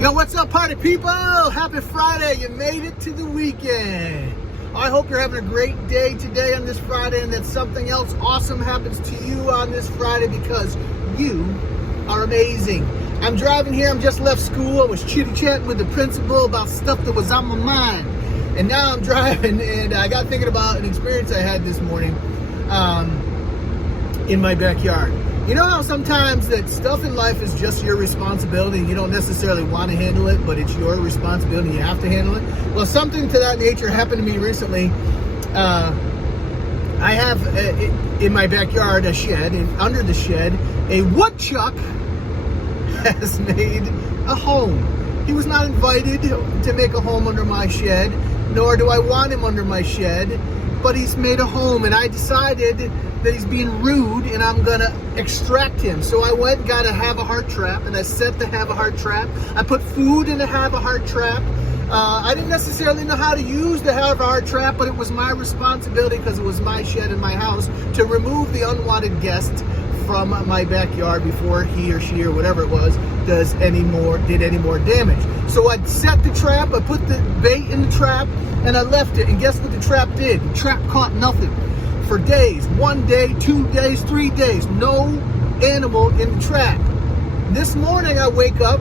Yo, what's up, party people? Happy Friday. You made it to the weekend. I hope you're having a great day today on this Friday and that something else awesome happens to you on this Friday because you are amazing. I'm driving here. I'm just left school. I was chitty-chatting with the principal about stuff that was on my mind. And now I'm driving and I got thinking about an experience I had this morning in my backyard. You know how sometimes that stuff in life is just your responsibility and you don't necessarily want to handle it, but it's your responsibility and you have to handle it? Well, something to that nature happened to me recently. I have in my backyard a shed, and under the shed, a woodchuck has made a home. He was not invited to make a home under my shed, nor do I want him under my shed, but he's made a home, and I decided that he's being rude and I'm gonna extract him. So I went and got a Have-A-Heart trap and I set the Have-A-Heart trap. I put food in the Have-A-Heart trap. I didn't necessarily know how to use the Have-A-Heart trap, but it was my responsibility because it was my shed and my house to remove the unwanted guest from my backyard before he or she or whatever it was did any more damage. So I set the trap, I put the bait in the trap, and I left it. And guess what the trap did? The trap caught nothing. For days, 1 day, 2 days, 3 days, no animal in the trap. This morning I wake up,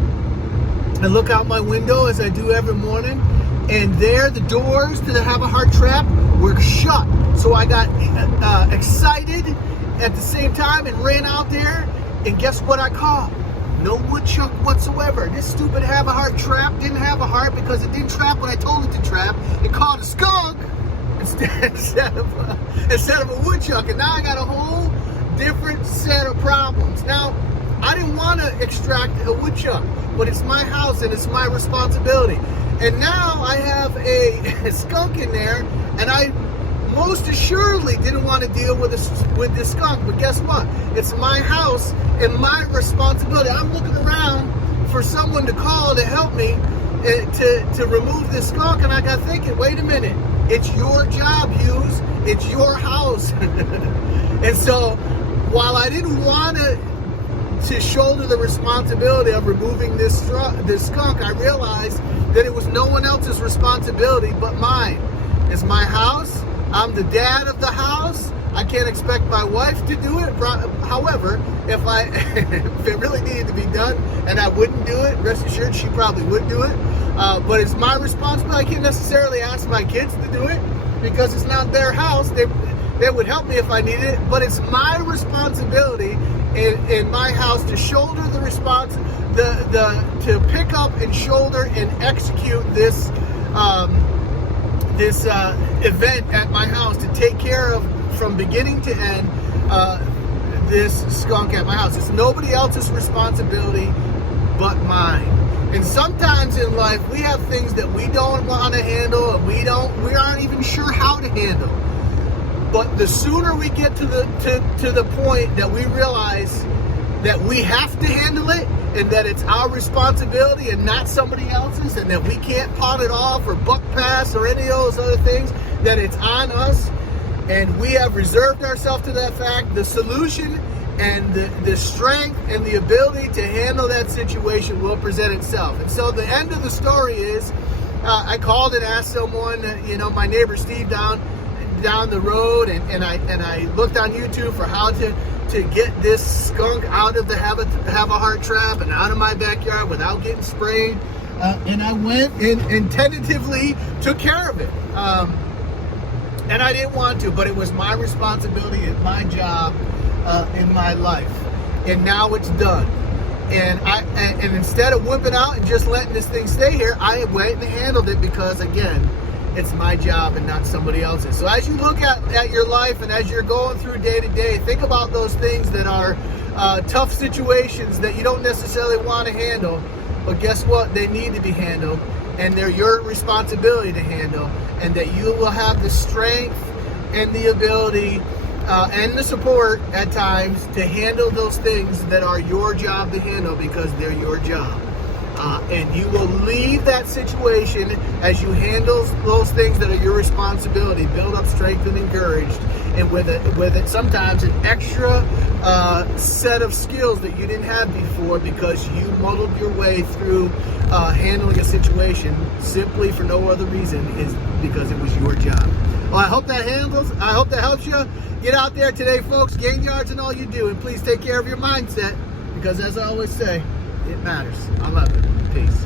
I look out my window as I do every morning, and there the doors to the Have-A-Heart trap were shut. So I got excited at the same time and ran out there, and guess what I caught? No woodchuck whatsoever. This stupid Have-A-Heart trap didn't have a heart because it didn't trap when I told it to trap. It caught a skunk instead of a woodchuck, and now I got a whole different set of problems. Now, I didn't want to extract a woodchuck, but it's my house and it's my responsibility. And now I have a skunk in there, and I most assuredly didn't want to deal with this skunk. But guess what? It's my house and my responsibility. I'm looking around for someone to call to help me to remove this skunk, and I got thinking, wait a minute. It's your job, Hughes. It's your house. And so, while I didn't want to shoulder the responsibility of removing this skunk, I realized that it was no one else's responsibility but mine. It's my house. I'm the dad of the house. I can't expect my wife to do it. However, if it really needed to be done and I wouldn't do it, rest assured she probably would do it. But it's my responsibility. I can't necessarily ask my kids to do it because it's not their house. They would help me if I needed it, but it's my responsibility in my house to shoulder the response, to pick up and shoulder and execute this event at my house, to take care of from beginning to end this skunk at my house. It's nobody else's responsibility but mine. And sometimes in life we have things that we don't want to handle and we aren't even sure how to handle. But the sooner we get to the point that we realize that we have to handle it and that it's our responsibility and not somebody else's, and that we can't pawn it off or buck pass or any of those other things, that it's on us, and we have reserved ourselves to that fact, the solution and the strength and the ability to handle that situation will present itself. And so the end of the story is, I called and asked someone, my neighbor Steve down the road, and I looked on YouTube for how to get this skunk out of the Have-A-Heart trap and out of my backyard without getting sprayed. And I went and tentatively took care of it. And I didn't want to, but it was my responsibility and my job in my life. And now it's done. And instead of whipping out and just letting this thing stay here, I went and handled it because, again, it's my job and not somebody else's. So as you look at your life and as you're going through day to day, think about those things that are tough situations that you don't necessarily want to handle, but guess what? They need to be handled, and they're your responsibility to handle, and that you will have the strength and the ability and the support at times to handle those things that are your job to handle because they're your job. And you will leave that situation as you handle those things that are your responsibility, build up strength and encouraged, and with it sometimes an extra set of skills that you didn't have before, because you muddled your way through handling a situation simply for no other reason, is because it was your job. Well, I hope that helps you. Get out there today, folks. Gain yards in all you do, and please take care of your mindset, because as I always say, it matters. I love it. Peace.